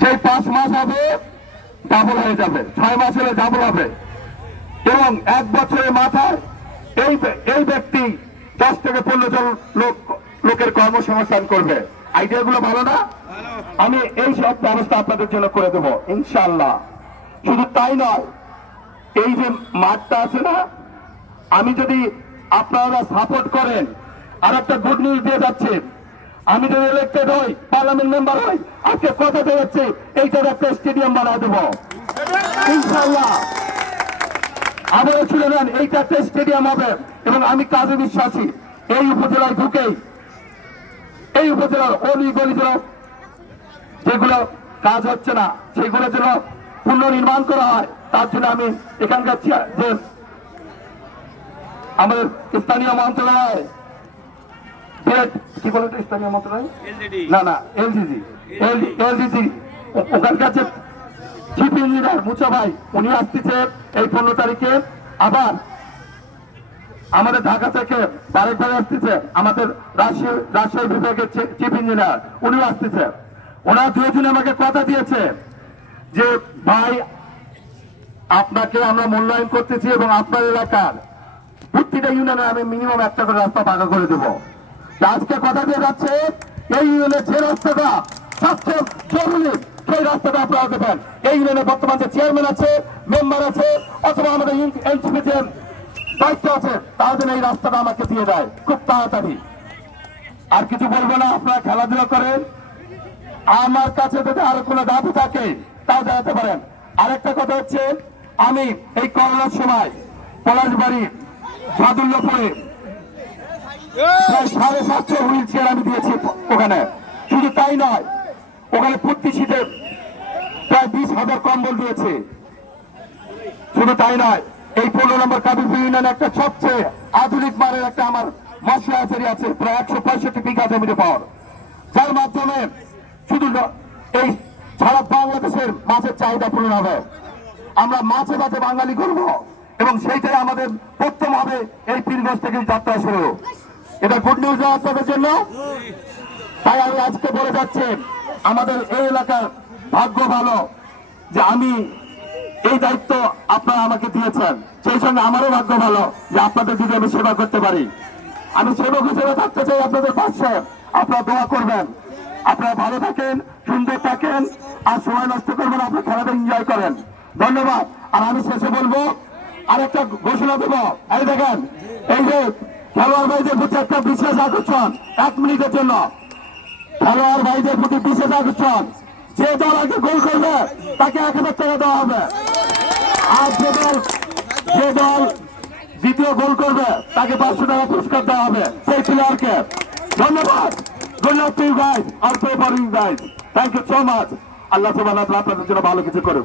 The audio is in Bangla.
সেই 5 মাস হবে ডাবল হয়ে যাবে, 6 মাস হলে ডাবল হবে, এবং 1 বছরের মাথায় এই ব্যক্তি 10 থেকে 15 জন লোকের কর্মসংস্থান করবে। আইডিয়াগুলো ভালো না? আমি এই সব ব্যবস্থা আপনাদের জন্য করে দেবো ইনশাআল্লাহ। শুধু তাই নয়, এই যে মাঠটা আছে না, আমি যদি আপনারা সাপোর্ট করেন, আর একটা গুড নিউজ দিয়ে যাচ্ছে, আমি যদি ইলেক্টেড হই, পার্লামেন্ট মেম্বার হই, আজকে কথা দিয়ে যাচ্ছে এইটার একটা স্টেডিয়াম বানিয়ে দেবো ইনশাআল্লাহ। আবারও শুনে নেন, এইটা একটা স্টেডিয়াম হবে, এবং আমি কাজে বিশ্বাসী। এই উপজেলায় ঢুকেই এই উপজেলার অলিগলিগুলো যেগুলো কাজ হচ্ছে না, সেগুলো যেন পুনর্নির্মাণ করা হয়, তার জন্য আমি এখানকার যে আমাদের স্থানীয় মন্ত্রণালয়, কি বলে স্থানীয় মন্ত্রণালয়, না এলডিজি, ওখানকার যে চিফ ইঞ্জিনিয়ার মুচা ভাই, উনি আসতেছে এই 15 তারিখে। আবার আমাদের ঢাকা থেকে বারেক ভাই আসতেছে, আমাদের রাজশাহী বিভাগের চিফ ইঞ্জিনিয়ার, উনিও আসতেছে। ওনারা দুজনে আমাকে কথা দিয়েছে যে ভাই, আপনাকে আমরা মূল্যায়ন করতেছি, এবং আপনার এলাকার প্রতিটা ইউনিয়নে আমি মিনিমাম একটা করে রাস্তা পাকা করে দেবো। আজকে কথা দিয়ে যাচ্ছে, এই ইউনিয়নের যে রাস্তাটা সবচেয়ে জরুরি, সেই রাস্তাটা আপনারা দেবেন। এই ইউনিয়নে বর্তমান যে চেয়ারম্যান আছে, মেম্বার আছে, অথবা আমাদের এনসিপি যে দায়িত্ব আছে, তারা যেন এই রাস্তাটা আমাকে দিয়ে দেয় খুব তাড়াতাড়ি। আর কিছু বলবো না, আপনারা খেলাধুলা করেন। আমার কাছে যদি আরো কোনো দাবি থাকে তাও জানাতে পারেন। আরেকটা কথা হচ্ছে, আমি এই করোনার সময় পলাশবাড়ি সাদুল্যপুরে 750 হুইল চেয়ার আমি দিয়েছি ওখানে। শুধু তাই নয়, ওখানে প্রতি শীতে প্রায় 20,000 কম্বল দিয়েছে। শুধু তাই নয়, এই 15 নম্বর কাবিলপুর ইউনিয়নে একটা সবচেয়ে আধুনিক মানের একটা আমার মশলা আচারি আছে, প্রায় 165 বিঘা জমিতে পাওয়ার, যার মাধ্যমে শুধু এই সারা বাংলাদেশের মাছের চাহিদা পূরণ হবে। আমরা মাছে ভাতে বাঙালি করব, এবং সেইটাই আমাদের প্রথম হবে এই পীরগঞ্জ থেকে যাত্রা শুরু। এটা গুড নিউজ আপনাদের জন্য। তাই আমি আজকে বলে যাচ্ছি, আমাদের এই এলাকার ভাগ্য ভালো যে আমি এই দায়িত্ব আপনারা আমাকে দিয়েছেন, সেই সঙ্গে আমারও ভাগ্য ভালো যে আপনাদের যদি আমি সেবা করতে পারি। আমি সেবক হিসেবে থাকতে চাই আপনাদের পাশে। আপনারা দোয়া করবেন, আপনারা ভালো থাকেন, সুন্দর থাকেন, আর সময় নষ্ট করবেন, আপনারা খেলাটা এনজয় করেন। ধন্যবাদ। আর আমি শেষে বলবো, আরেকটা ঘোষণা দেবো। এই দেখেন, এই যে খেলোয়াড় ভাইদের প্রতি একটা বিশেষ আকর্ষণ, 1 মিনিটের জন্য খেলোয়াড় ভাইদের প্রতি বিশেষ আকর্ষণ, যে দল আগে গোল করবে তাকে 1000 টাকা দেওয়া হবে, আর যে দল দ্বিতীয় গোল করবে তাকে 500 টাকা পুরস্কার দেওয়া হবে সেই প্লেয়ারকে। ধন্যবাদ। Good luck to you guys, আর pray for you guys. Thank you so much. Allah সুবহানাহু ওয়া তাআলা আপনাদের জন্য ভালো কিছু করুন।